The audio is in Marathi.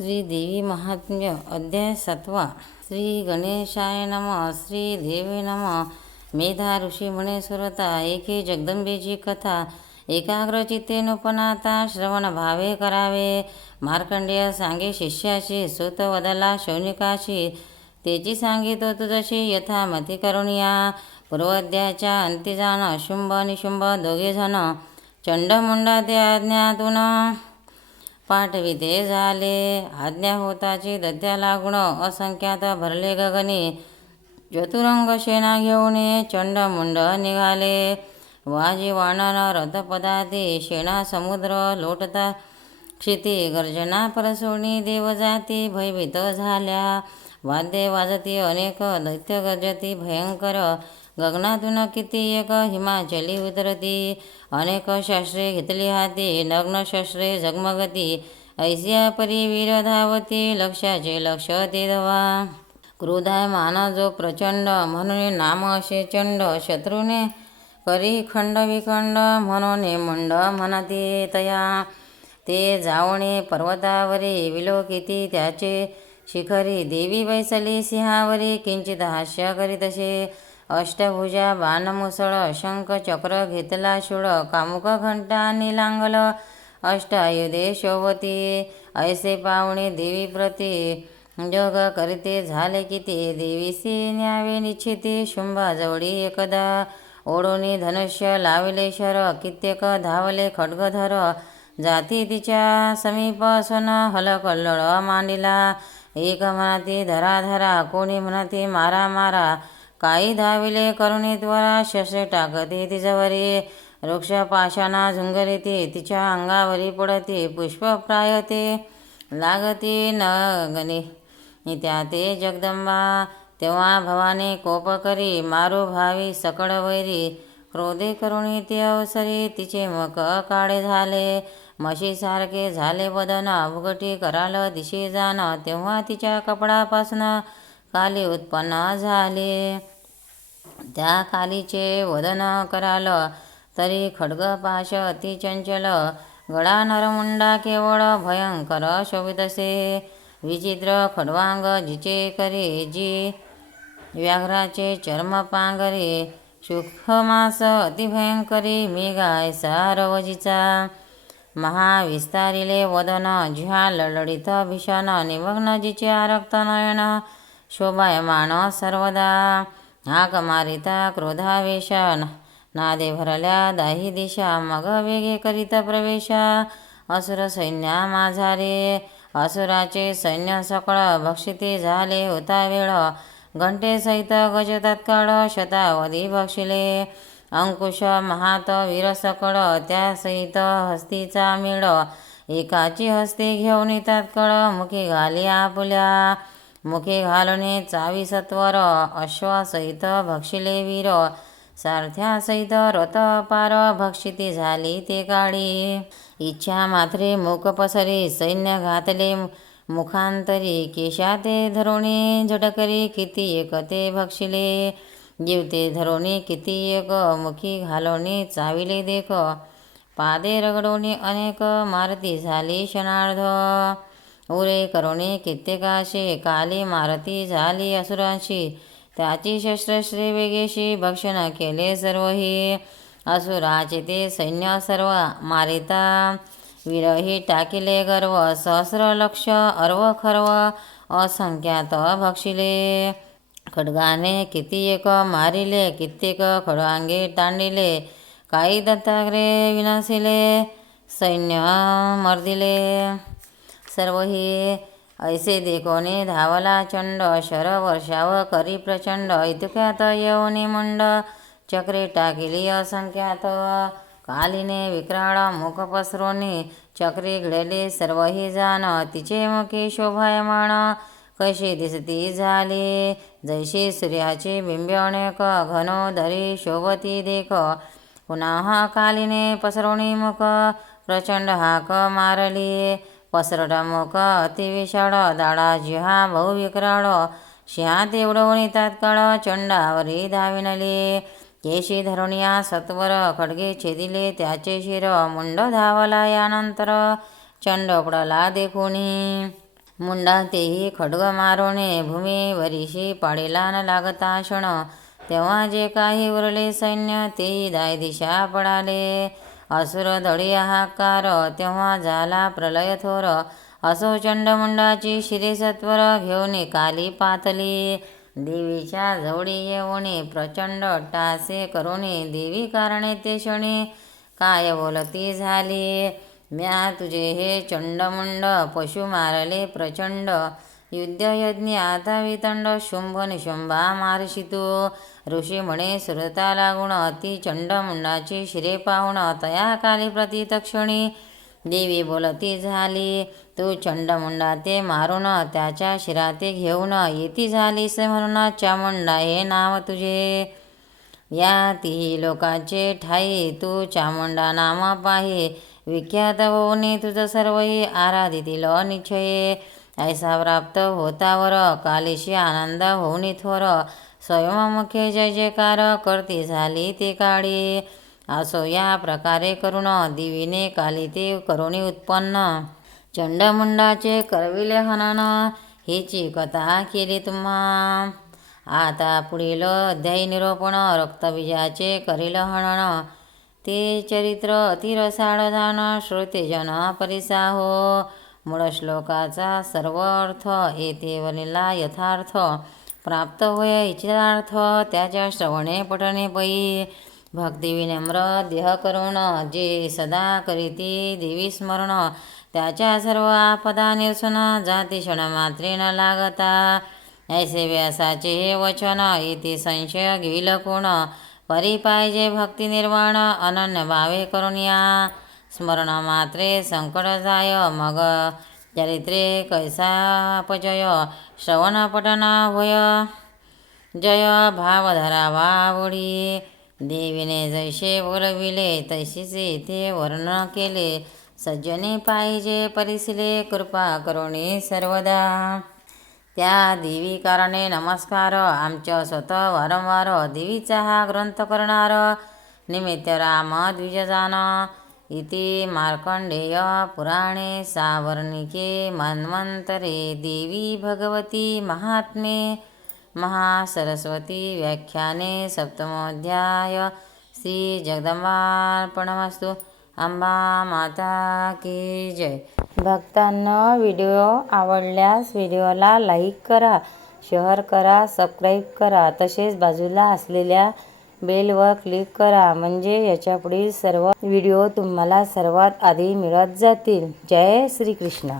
श्री देवी महात्म्य अध्याय 7. श्री गणेशाय नमः. श्री देवी नमः. मेधा ऋषी म्हणे सुरता, एके जगदंबेची कथा एकाग्र चित्ते नुपनाता श्रवण भावे करावे. मार्कंडेय सांगे शिष्याची, सूत वदला शौनिकाशी, तेची सांगितो तुझशी यथामती करुणिया. पूर्वद्याच्या अंती जाण शुंभ निशुंभ दोघे जण, चंडमुंडा ते आज्ञातून पाठविते झाले. आज्ञा होताची दत्या लागुण, असंख्यात भरले गगनी. चतुरंग सेना घेऊन चंडमुंड निघाले. वाजी वाणन रथपदाती, शेणा समुद्र लोटता क्षिती. गर्जना परसोणी देवजाती, भयभीत झाल्या. वाद्ये वाजती अनेक, दैत्य गर्जती भयंकर. गगनातून किती एक हिमाचली उतरती. अनेक शस्त्रे घेतली हाती, नग्न शस्त्रे झगमगती. ऐसिया परी वीर धावती, लक्षाचे लक्ष ते धवा. क्रोधायमान जो प्रचंड, म्हणून नाम असे चंड. शत्रूने करी खंड विखंड, म्हणून मुंड म्हणती तया. ते जावणे पर्वतावरी, विलोकिती त्याचे शिखरी. देवी बैसली सिंहावरी, किंचित हास्य करीतसे. अष्टभुजा बाणमुसळ, शंख चक्र घेतला शूळ. कामुक घंटा निलांगल, अष्टायुधे शोभती. ऐसे पावणे देवी प्रती, जग करीते झाले किती. देवीसी न्यावे निश्चिती, शुंभाजवळी एकदा. ओढोनी धनुष्य लाविले शर, कित्येक धावले खड्गधर. जाती तिच्या समीप असून हलकल्लोळ मांडिला. एक म्हणती धरा धरा, कोणी म्हणती मारा मारा. काही धाविले करुणी त्वरा, शस्त्रे टाकते तिजवरी. वृक्ष पाशाना झुंगरीती, तिच्या अंगावरी पडती. पुष्प प्रायते लागती नगनी, त्या ते जगदंबा. तेव्हा भवानी कोप करी, मारू भावी सकळ वैरी. क्रोधे करुणी ती अवसरी, तिचे मुख काळे झाले. म्हशीसारखे झाले वदन, उघटी कराल दिशे जाण. तेव्हा तिच्या कपडापासून काली उत्पन्न झाली. त्या कालीचे वदन कराल, तरी खड्ग पाश अति चंचल. गळा नरमुंडा केवळ, भयंकर शोभितसे. विचित्र खड्वांग जिचे करी, जी व्याघ्राचे चर्म पांघरी. सूक्ष्मास अतिभयंकरी, मेघाय सारवजीचा. महाविस्तारिले वदन, जिहा लळडित भीषण. निमग्न जिचे आरक्त नयन, शोभायमान सर्वदा. हाक मारिता क्रोधावेश, नादे भरल्या दाही दिशा. मग वेगे करीत प्रवेशा, असुर सैन्या माझारे. असुराचे सैन्य सकळ, भक्षिते झाले होता वेळ. घंटे सहित गज तत्काळ, शतावधी भक्षिले. अंकुश महात वीर सकळ, त्या सहित हस्तीचा मेळ. एकाची हस्ती घेऊन तत्काळ, मुखे घाली आपुल्या. मुखे घालणे चावी सत्वर, अश्वासहित भक्षिले वीर. सारथ्यासहित रथ पार, भक्षिती झाली ते काळी. इच्छा मात्रे मूक पसरी, सैन्य घातले मुखांतरी. केशाते धरोणी झटकरी, किती एक ते भक्षिले. जीवते धरोणी किती एक, मुखी घालोणी चाविले देख. पादे रगडोणी अनेक, मारती झाली क्षणार्ध. उरे करुणी कित्येकाशी, काली मारती झाली असुरांशी. त्याची शस्त्रश्रे वेगेशी, भक्षण केले सर्वही. असुराचे ते सैन्य सर्व, मारिता विरही टाकिले गर्व. सहस्र लक्ष अर्व खर्व, असंख्यात भक्षिले. खड्गाने किती एक मारिले, कित्येक खड्वांगे तांडिले. काही दत्ताग्रे विनाशिले, सैन्य मर्दिले सर्वही. ऐसे देखोनी धावला चंड, शर वर्षाव करी प्रचंड. इतक्यात येऊनी मुंड, चक्रे टाकिली असंख्यात. कालीने विक्राळ मुख पसरोनी, चक्रे घडले सर्वही जाण. तिचे मुखे शोभायमान, कशी दिसती झाली. जैशी सूर्याची बिंबे अनेक, घनोधरी शोभती देख. पुन्हा कालीने पसरोणी मुख, प्रचंड हाक मारली. पसरट मुख अतिविशाळ, दाडा जिहा बहुविक्राळ. सिंहाते उडवणी तात्काळ, चंडावरी धाविनली. केशी धरुणिया सत्वर, खड्गे छेदिले त्याचे शिर. मुंड धावला यानंतर, चंड पडला देखोनी. मुंडा तेही खड्ग मारोणे भूमीवरीशी पाडेला न लागता क्षण तेव्हा जे काही उरले सैन्य तेही दाय दिशा पडाले असुर दळी हाकार तेव्हा झाला प्रलय थोर असो चंडमुंडाची शिरे सत्वर घेऊन काली पातली देवीच्या जवळी येऊनी प्रचंड अट्टासे करुणी देवी कारणे ते क्षणी काय बोलती झाली म्या तुझे हे चंडमुंड पशु मारले प्रचंड युद्धयज्ञ आता वितंड शुंभ निशुंभा मारशी तू ऋषी म्हणे सुरता लागून ती चंडमुंडाची शिरे पाहून तया काली प्रतितक्षणी देवी बोलती झाली तू चंडमुंडा ते मारून त्याच्या शिरा ते घेऊन येती झालीस म्हणून चामुंडा हे नाव तुझे या तिही लोकांचे ठाई तू चामुंडा नाम पाही विख्यात होऊन तुझं सर्वही आराधितील निश्चये ऐसा प्राप्त होतावर कालीशी आनंद होऊन थोर स्वयंमुखे जय जयकार करती झाली ते काळी असो या प्रकारे करून देवीने काली ते करुणी उत्पन्न चंडमुंडाचे करविले हनन हिची कथा केली तुम्हा आता पुढील अध्यायी निरूपण रक्तबीजाचे करील हनन ते चरित्र अतिरसाळ जाण श्रोतेजन परिसाहो मूळ श्लोकाचा सर्व अर्थ येथे वरलेला यथार्थ प्राप्त होय इच्छितार्थ त्याच्या श्रवणे पठणे पै भक्ती विनम्र देह करुण जे सदा करीती देवी स्मरण त्याच्या सर्व आपदा निरसन जाती क्षण मात्रे न लागता ऐसे व्यासाचे हे वचन येथे संशय घेईल कोण परी पाहिजे भक्ती निर्वाण अनन्य भावे करून या स्मरण मात्रे संकट जाय मग चरित्रे कैसा अपजय श्रवण पठन होय जय भाव धरावा आवडी देवीने जैसे बोलविले तैसेच येथे वर्णन केले सज्जने पाहिजे परिसिले कृपा करुणी सर्वदा त्या देवी कारणे नमस्कार आमच्या स्वतः वारंवार देवीचा हा ग्रंथ करणार निमित्त राम द्विजजान इति मार्कंडेय पुराणे सावर्णिके मन्वंतरे देवी भगवती महात्मे महासरस्वती व्याख्याने सप्तमोध्याय श्री जगदंबार्पणमस्तु अंबा माता की जय. भक्तांनो व्हिडिओ आवडल्यास व्हिडिओला लाईक करा, शेअर करा, सबस्क्राईब करा. तसेच बाजूला असलेल्या बेलवर क्लिक करा म्हणजे याच्या पुढील सर्व व्हिडिओ तुम्हाला सर्वात आधी मिळत जातील. जय श्री कृष्ण.